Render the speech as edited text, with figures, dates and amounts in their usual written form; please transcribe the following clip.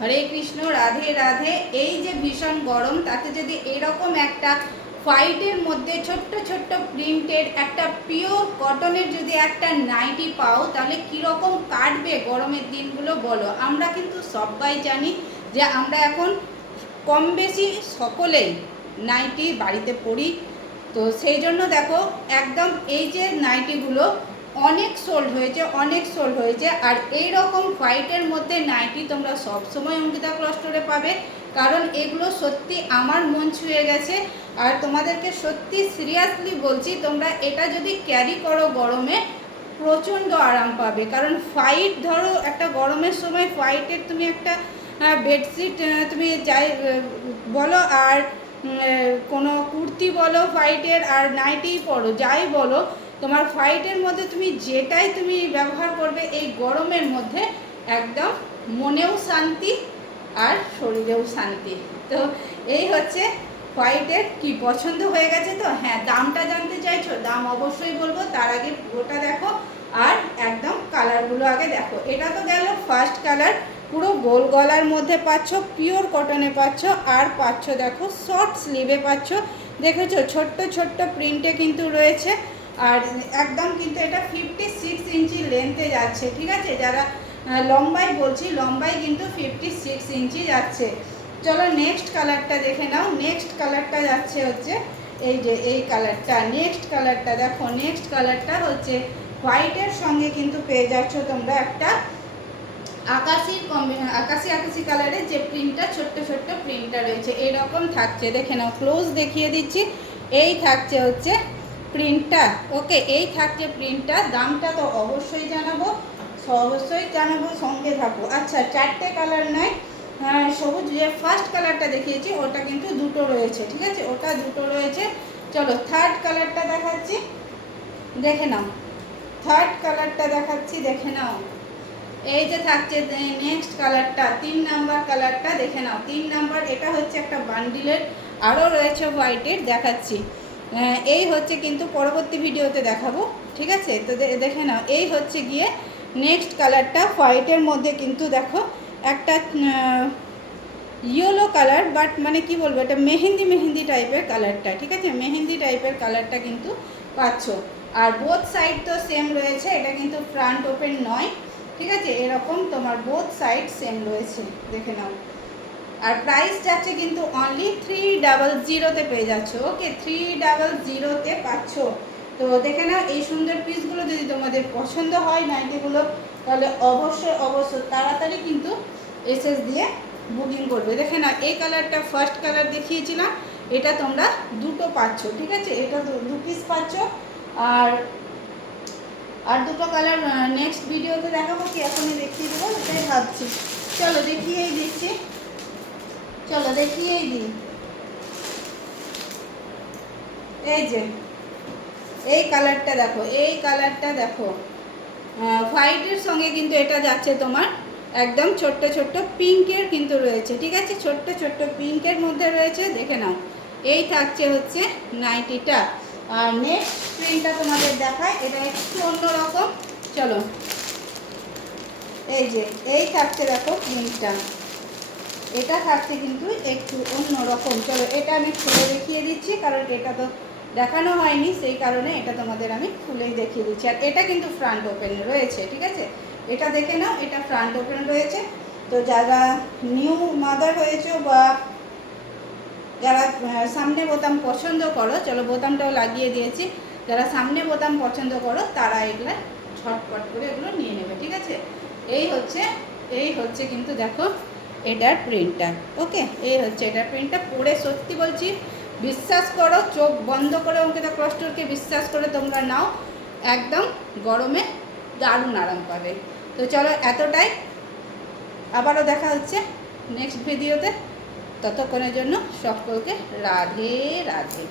হরে কৃষ্ণ, রাধে রাধে। এই যে ভীষণ গরম, তাতে যদি এরকম একটা হোয়াইটের মধ্যে ছোট্ট ছোট্ট প্রিন্টেড একটা পিওর কটনের যদি একটা নাইটি পাও, তাহলে কীরকম কাটবে গরমের দিনগুলো বলো। আমরা কিন্তু সবাই জানি যে আমরা এখন কম বেশি সকলেই নাইটি বাড়িতে পরি। তো সেই জন্য দেখো একদম এই যে নাইটিগুলো অনেক সোল্ড হয়েছে। আর এই রকম হোয়াইটের মধ্যে নাইটি তোমরা সবসময় অঙ্কিতা ক্লথ স্টোরে পাবে, কারণ এগুলো সত্যি আমার মন ছুঁয়ে গেছে। আর তোমাদেরকে সত্যি সিরিয়াসলি বলছি, তোমরা এটা যদি ক্যারি করো গরমে প্রচণ্ড আরাম পাবে। কারণ হোয়াইট ধরো একটা গরমের সময় হোয়াইটের তুমি একটা বেডশিট তুমি যাই বলো, আর কোনো কুর্তি বলো হোয়াইটের, আর নাইটি পরো যাই বলো, তোমার হোয়াইটের মধ্যে তুমি যেটাই তুমি ব্যবহার করবে এই গরমের মধ্যে একদম মনেও শান্তি আর শরীরেও শান্তি। তো এই হচ্ছে হোয়াইটের। কি পছন্দ হয়ে গেছে তো? হ্যাঁ, দামটা জানতে চাইছো? দাম অবশ্যই বলবো, তার আগে পুরোটা দেখো আর একদম কালারগুলো আগে দেখো। এটা তো গেল ফার্স্ট কালার, পুরো গোল গলার মধ্যে পাচ্ছ, পিওর কটনে পাচ্ছ, আর পাচ্ছ দেখো শর্ট স্লিভে পাচ্ছ। দেখেছো ছোট্ট ছোট্ট প্রিন্টে কিন্তু রয়েছে। আর একদম কিন্তু এটা 56 ইঞ্চি লেন্থে যাচ্ছে, ঠিক আছে? যারা লম্বাই বলছি, লম্বাই কিন্তু 56 ইঞ্চি যাচ্ছে। চলো নেক্সট কালারটা দেখে নাও। নেক্সট কালারটা যাচ্ছে হচ্ছে এই যে এই কালারটা। নেক্সট কালারটা দেখো, নেক্সট কালারটা হচ্ছে হোয়াইটের সঙ্গে কিন্তু পেয়ে যাচ্ছ তোমরা একটা আকাশি কালারের যে প্রিন্টটা, ছোট্ট ছোট্ট প্রিন্টটা রয়েছে, এইরকম থাকছে। দেখে নাও, ক্লোজ দেখিয়ে দিচ্ছি। এই থাকছে হচ্ছে প্রিন্টটা। ওকে, এই থাকছে প্রিন্টটা। দামটা তো অবশ্যই জানাবো, সঙ্গে থাকো। আচ্ছা, চারটে কালার নয়, সবুজ যে ফার্স্ট কালারটা দেখিয়েছি ওটা কিন্তু দুটো রয়েছে, ঠিক আছে? ওটা দুটো রয়েছে। চলো থার্ড কালারটা দেখাচ্ছি, দেখে নাও। থার্ড কালারটা দেখাচ্ছি, দেখে নাও। এই যে থাকছে নেক্সট কালারটা, 3 নাম্বার কালারটা দেখে নাও। 3 নাম্বার, এটা হচ্ছে একটা বান্ডিলের, আরও রয়েছে হোয়াইটের, দেখাচ্ছি। এই হচ্ছে কিন্তু পরবর্তী ভিডিওতে দেখাবো, ঠিক আছে? তো দেখে নাও, এই হচ্ছে গিয়ে নেক্সট কালারটা। হোয়াইটের মধ্যে কিন্তু দেখো একটা ইয়েলো কালার, বাট মানে কি বলবো, এটা মেহেন্দি টাইপের কালারটা, ঠিক আছে? মেহেন্দি টাইপের কালারটা কিন্তু পাচ্ছ। আর বোথ সাইড তো সেম রয়েছে, এটা কিন্তু ফ্রন্ট ওপেন নয়, ঠিক আছে? এরকম তোমার বোথ সাইড সেম রয়েছে, দেখে নাও। আর প্রাইস যাচ্ছে কিন্তু অনলি 300-তে পেয়ে যাচ্ছ। ওকে, 300-তে পাচ্ছ। তো দেখে নাও, এই সুন্দর পিসগুলো যদি তোমাদের পছন্দ হয় নাইটিগুলো, তাহলে অবশ্যই তাড়াতাড়ি কিন্তু এসএস দিয়ে বুকিং করবে। দেখে নাও, এই কালারটা ফার্স্ট কালার দেখিয়েছিলাম, এটা তোমরা দুটো পাচ্ছ, ঠিক আছে? এটা 2 পিস পাচ্ছ। আর দুটো কালার নেক্সট ভিডিওতে দেখাবো, কি এখনই দেখিয়ে দেবো এটাই ভাবছি। চলো দেখিয়েই দিচ্ছি, চলো দেখিয়েই দিই। এই যে এই কালারটা দেখো, এই কালারটা দেখো, হোয়াইটের সঙ্গে কিন্তু এটা যাচ্ছে তোমার একদম ছোট্ট ছোট্ট পিঙ্কের কিন্তু রয়েছে, ঠিক আছে? ছোট্ট ছোট্ট পিঙ্কের মধ্যে রয়েছে, দেখে নাও। এই থাকছে হচ্ছে নাইটিটা। আর নেক্সট প্রিন্টটা তোমাদের দেখায়, এটা একটু অন্যরকম। চলো, এই যে এই থাকছে দেখো প্রিন্টটা, এটা থাকছে কিন্তু একটু অন্যরকম। চলো এটা আমি খুলে দেখিয়ে দিচ্ছি, কারণ এটা তো দেখানো হয়নি, সেই কারণে এটা তোমাদের আমি খুলেই দেখিয়ে দিচ্ছি। আর এটা কিন্তু ফ্রন্ট ওপেন রয়েছে, ঠিক আছে? এটা দেখে নাও, এটা ফ্রন্ট ওপেন রয়েছে। তো যারা নিউ মাদার হয়েছে বা যারা সামনে বোতাম পছন্দ করো, চলো বোতামটাও লাগিয়ে দিয়েছি, যারা সামনে বোতাম পছন্দ করো তারা এগুলো ঝটপট করে এগুলো নিয়ে নেবে, ঠিক আছে? এই হচ্ছে কিন্তু দেখো এটার প্রিন্টটা। ওকে, এই হচ্ছে এটার প্রিন্টটা। পরে সত্যি বলছি, বিশ্বাস করো, চোখ বন্ধ করে অঙ্কিতা ক্লথ স্টোরকে বিশ্বাস করে তোমরা নাও, একদম গরমে দারুণ আরাম পাবে। তো চলো এতটাই, আবারও দেখা হচ্ছে নেক্সট ভিডিওতে। ততক্ষণের জন্য সকলকে রাধে রাধে।